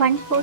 1/4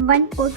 1/4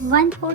1/4